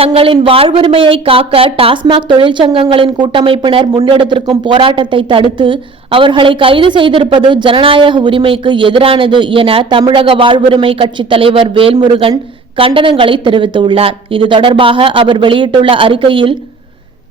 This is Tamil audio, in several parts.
தங்களின் வாழ்வுரிமையை காக்க டாஸ்மாக் தொழிற்சங்கங்களின் கூட்டமைப்பினர் முன்னெடுத்திருக்கும் போராட்டத்தை தடுத்து அவர்களை கைது செய்திருப்பது ஜனநாயக உரிமைக்கு எதிரானது என தமிழக வாழ்வுரிமை கட்சி தலைவர் வேல்முருகன் கண்டனங்களை தெரிவித்துள்ளார். இது தொடர்பாக அவர் வெளியிட்டுள்ள அறிக்கையில்,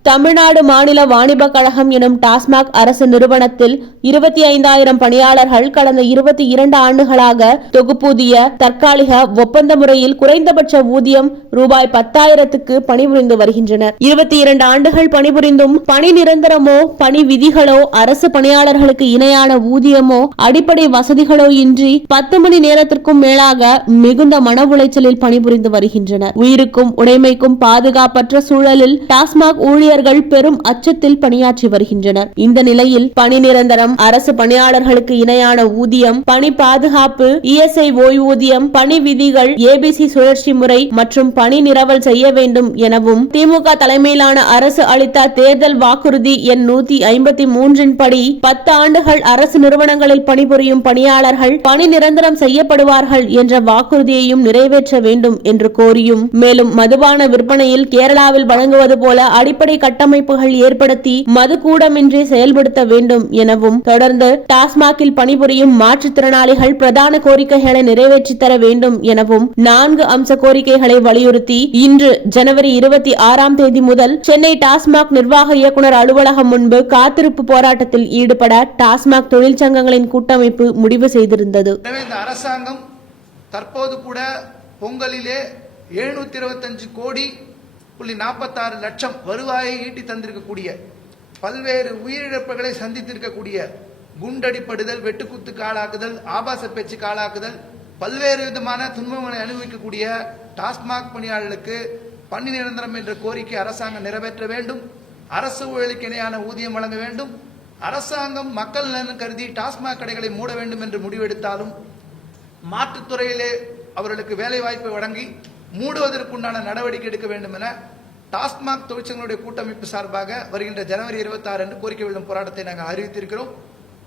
தமிழ்நாடு மாநில வாணிப கழகம் எனும் டாஸ்மாக் அரசு நிறுவனத்தில் 25,000 பணியாளர்கள் கடந்த 22 ஆண்டுகளாக தொகுப்பூதிய தற்காலிக ஒப்பந்த முறையில் குறைந்தபட்ச ஊதியம் ரூபாய் 10,000க்கு பணிபுரிந்து வருகின்றனர். 22 ஆண்டுகள் பணிபுரிந்தும் பணி நிரந்தரமோ பணி விதிகளோ அரசு பணியாளர்களுக்கு இணையான ஊதியமோ அடிப்படை வசதிகளோ இன்றி 10 மணி நேரத்திற்கும் மேலாக மிகுந்த மன உளைச்சலில் பணிபுரிந்து வருகின்றனர். உயிருக்கும் உடைமைக்கும் பாதுகாப்பற்ற சூழலில் டாஸ்மாக் ஊழியர்கள் பெரும் அச்சத்தில் பணியாற்றி வருகின்றனர். இந்த நிலையில் பணி நிரந்தரம், அரசு பணியாளர்களுக்கு இணையான ஊதியம், பணி பாதுகாப்பு, இஎஸ்ஐ ஓய்வூதியம், பணி விதிகள், ஏபிசி சுழற்சி முறை மற்றும் பணி நிரவல் செய்ய வேண்டும் எனவும் திமுக தலைமையிலான அரசு அளித்த தேர்தல் வாக்குறுதி எண் 153 படி 10 ஆண்டுகள் அரசு நிறுவனங்களில் பணிபுரியும் பணியாளர்கள் பணி நிரந்தரம் செய்யப்படுவார்கள் என்ற வாக்குறுதியையும் நிறைவேற்ற வேண்டும் என்று கோரியும், மேலும் மதுபான விற்பனையில் கேரளாவில் வழங்குவது போல அடிப்படை கட்டமைப்புகள் ஏற்படுத்தி மது கூடமின்றி செயல்படுத்த வேண்டும் எனவும், தொடர்ந்து டாஸ்மாகில் பணிபுரியும் மாற்றுத்திறனாளிகள் பிரதான கோரிக்கைகளை நிறைவேற்றி தர வேண்டும் எனவும் 4 அம்ச கோரிக்கைகளை வலியுறுத்தி இன்று ஜனவரி 26ஆம் தேதி முதல் சென்னை டாஸ்மாக் நிர்வாக இயக்குநர் அலுவலகம் முன்பு காத்திருப்பு போராட்டத்தில் ஈடுபட டாஸ்மாக் தொழிற்சங்கங்களின் கூட்டமைப்பு முடிவு செய்திருந்தது. அரசாங்கம் தற்போது கூட பொங்கலிலே 725 கோடி 46 லட்சம் வருவாயை ஈட்டி தந்திருக்கக்கூடிய, பல்வேறு உயிரிழப்புகளை சந்தித்திருக்கக்கூடிய, குண்டடிப்படுதல், வெட்டுக்குத்துக்கு ஆளாக்குதல், ஆபாச பேச்சுக்கு ஆளாக்குதல், பல்வேறு விதமான துன்பங்களை அனுபவிக்கக்கூடிய டாஸ்மாக் பணியாளர்களுக்கு பணி நிரந்தரம் என்ற கோரிக்கை அரசாங்கம் நிறைவேற்ற வேண்டும். அரசு ஊழியர்களுக்கு இணையான ஊதியம் வழங்க வேண்டும். அரசாங்கம் மக்கள் நலன் கருதி டாஸ்மாக் கடைகளை மூட வேண்டும் என்று முடிவெடுத்தாலும் மாற்றுத்துறையிலே அவர்களுக்கு வேலை வாய்ப்பை வழங்கி மூடுவதற்குண்டான நடவடிக்கை எடுக்க வேண்டும் என டாஸ்மாக் தொழிற்சங்களுடைய கூட்டமைப்பு சார்பாக வருகின்ற ஜனவரி 26 அன்று கோரிக்கை வெல்லும் போராட்டத்தை நாங்கள் அறிவித்திருக்கிறோம்.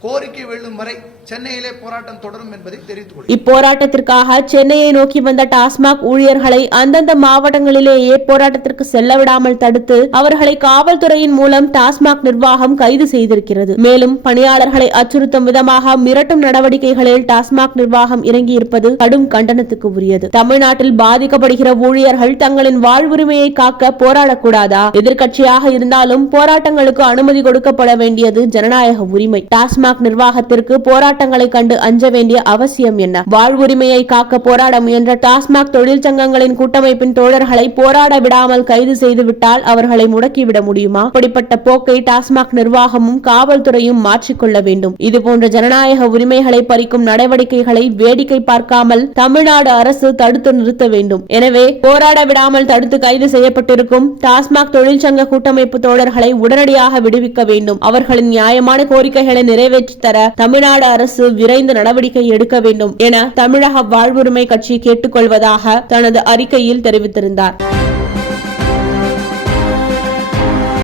கோரிக்கை வெல்லும் வரை சென்னையிலே போராட்டம் தொடரும் என்பதை தெரிவித்துக் கொள்கிறேன். இப்போராட்டத்திற்காக சென்னையை நோக்கி வந்த டாஸ்மாக் ஊழியர்களை அந்தந்த மாவட்டங்களிலேயே போராட்டத்திற்கு செல்ல விடாமல் தடுத்து அவர்களை காவல்துறையின் மூலம் டாஸ்மாக் நிர்வாகம் கைது செய்திருக்கிறது. மேலும் பணியாளர்களை அச்சுறுத்தும் விதமாக மிரட்டும் நடவடிக்கைகளில் டாஸ்மாக் நிர்வாகம் இறங்கியிருப்பது கடும் கண்டனத்துக்கு உரியது. தமிழ்நாட்டில் பாதிக்கப்படுகிற ஊழியர்கள் தங்களின் வாழ்வுரிமையை காக்க போராடக்கூடாதா? எதிர்க்கட்சியாக இருந்தாலும் போராட்டங்களுக்கு அனுமதி கொடுக்கப்பட வேண்டியது ஜனநாயக உரிமை. டாஸ்மாக் நிர்வாகத்திற்கு போராட்டங்களை கண்டு அஞ்ச வேண்டிய அவசியம் என்ன? வாழ்வுரிமையை காக்க போராட முயன்ற டாஸ்மாக் தொழிற்சங்கங்களின் கூட்டமைப்பின் தோழர்களை போராட விடாமல் கைது செய்து விட்டால் அவர்களை முடக்கிவிட முடியுமா? அப்படிப்பட்ட போக்கை டாஸ்மாக் நிர்வாகமும் காவல்துறையும் மாற்றிக்கொள்ள வேண்டும். இதுபோன்ற ஜனநாயக உரிமைகளை பறிக்கும் நடவடிக்கைகளை வேடிக்கை பார்க்காமல் தமிழ்நாடு அரசு தடுத்து நிறுத்த வேண்டும். எனவே போராட விடாமல் தடுத்து கைது செய்யப்பட்டிருக்கும் டாஸ்மாக் தொழிற்சங்க கூட்டமைப்பு தோழர்களை உடனடியாக விடுவிக்க வேண்டும். அவர்களின் நியாயமான கோரிக்கைகளை நிறைவேற்றி தர தமிழ்நாடு அரசு விரைந்து நடவடிக்கை எடுக்க வேண்டும் என தமிழக வாழ்வுரிமை கட்சி கேட்டுக்கொள்வதாக தனது அறிக்கையில் தெரிவித்திருந்தார்.